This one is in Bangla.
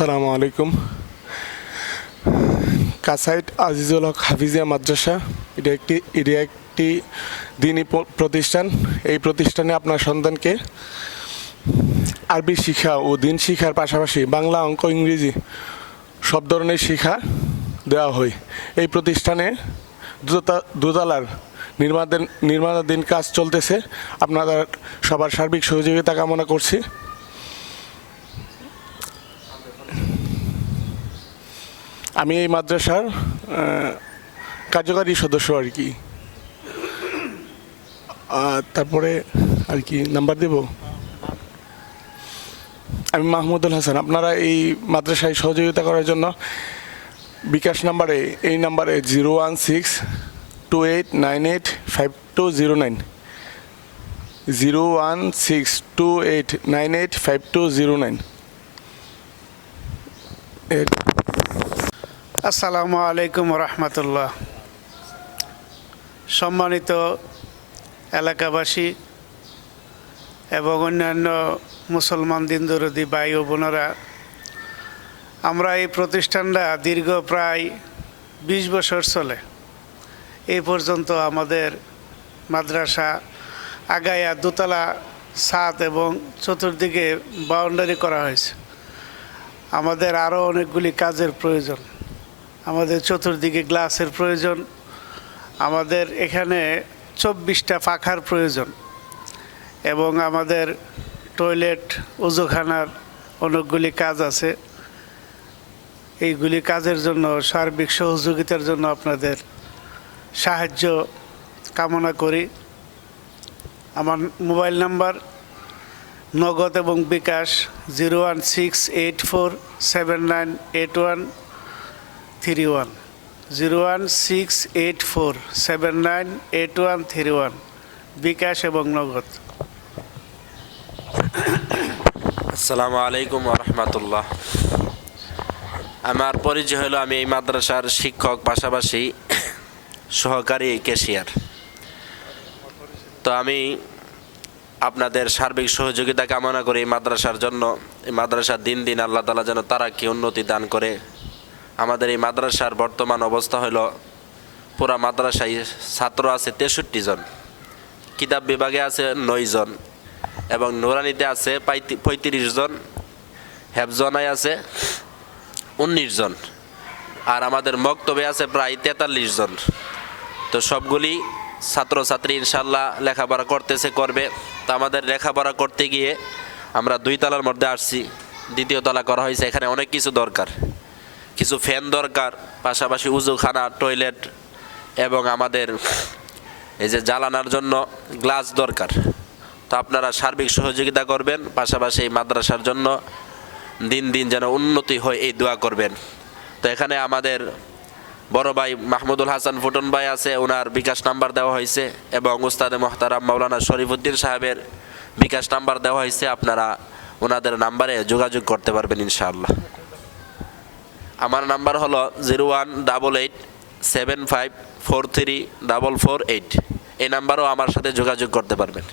আসসালামু আলাইকুম। কাসাইট আজিজুল হক হাফিজিয়া মাদ্রাসা এটা একটি দিনী প্রতিষ্ঠান। এই প্রতিষ্ঠানে আপনার সন্তানকে আরবি শিক্ষা ও দিন শিক্ষার পাশাপাশি বাংলা, অঙ্ক, ইংরেজি সব ধরনের শিক্ষা দেওয়া হয়। এই প্রতিষ্ঠানে দোতলার নির্মাণাধীন কাজ চলতেছে। আপনাদের সবার সার্বিক সহযোগিতা কামনা করছি। আমি এই মাদ্রাসার কার্যকারী সদস্য আর কি। তারপরে আর কি নাম্বার দেব, আমি মাহমুদুল হাসান। আপনারা এই মাদ্রাসায় সহযোগিতা করার জন্য বিকাশ নাম্বারে, এই নাম্বারে 01628985209 01628985209। আসসালামু আলাইকুম রহমতুল্লাহ। সম্মানিত এলাকাবাসী এবং অন্যান্য মুসলমান দিনদরদি ভাই ও বোনেরা, আমরা এই প্রতিষ্ঠানটা দীর্ঘ প্রায় 20 বছর চলে। এই পর্যন্ত আমাদের মাদ্রাসা আগায়া দোতলা ছাদ এবং চতুর্দিকে বাউন্ডারি করা হয়েছে। আমাদের আরও অনেকগুলি কাজের প্রয়োজন। আমাদের চতুর্দিকে গ্লাসের প্রয়োজন, আমাদের এখানে 24টা পাখার প্রয়োজন এবং আমাদের টয়লেট, ওজুখানার অনেকগুলি কাজ আছে। এইগুলি কাজের জন্য সার্বিক সহযোগিতার জন্য আপনাদের সাহায্য কামনা করি। আমার মোবাইল নাম্বার নগদ এবং বিকাশ 01684798131 01684798131 বিকাশ এবং নগদ। আসসালামু আলাইকুম রহমতুল্লাহ। আমার পরিচয় হলো, আমি এই মাদ্রাসার শিক্ষক, পাশাপাশি সহকারী ক্যাশিয়ার। তো আমি আপনাদের সার্বিক সহযোগিতা কামনা করি এই মাদ্রাসার জন্য। এই মাদ্রাসার দিন দিন আল্লাহ তাআলা যেন তারাক্কি উন্নতি দান করে। আমাদের এই মাদ্রাসার বর্তমান অবস্থা হলো, পুরা মাদ্রাসায় ছাত্র আছে 63 জন, কিতাব বিভাগে আছে 9 জন এবং নুরানিতে আছে 35 জন, হেফজনায় আছে 19 জন, আর আমাদের মক্তবে আছে প্রায় 43 জন। তো সবগুলি ছাত্রছাত্রী ইনশাল্লাহ লেখাপড়া করবে। তো আমাদের লেখাপড়া করতে গিয়ে আমরা 2 তলার মধ্যে আসছি, 2য় তলা করা হয়েছে। এখানে অনেক কিছু দরকার, কিছু ফ্যান দরকার, পাশাপাশি উজুখানা, টয়লেট এবং আমাদের এই যে জ্বালানার জন্য গ্লাস দরকার। তো আপনারা সার্বিক সহযোগিতা করবেন, পাশাপাশি এই মাদ্রাসার জন্য দিন দিন যেন উন্নতি হয় এই দোয়া করবেন। তো এখানে আমাদের বড় ভাই মাহমুদুল হাসান ফুটন ভাই আছে, ওনার বিকাশ নাম্বার দেওয়া হয়েছে এবং উস্তাদে মোহতারাম মাওলানা শরীফউদ্দিন সাহেবের বিকাশ নাম্বার দেওয়া হয়েছে। আপনারা ওনাদের নাম্বারে যোগাযোগ করতে পারবেন ইনশাআল্লাহ। আমার নাম্বার হলো 01887543448। এই নাম্বারও আমার সাথে যোগাযোগ করতে পারবেন।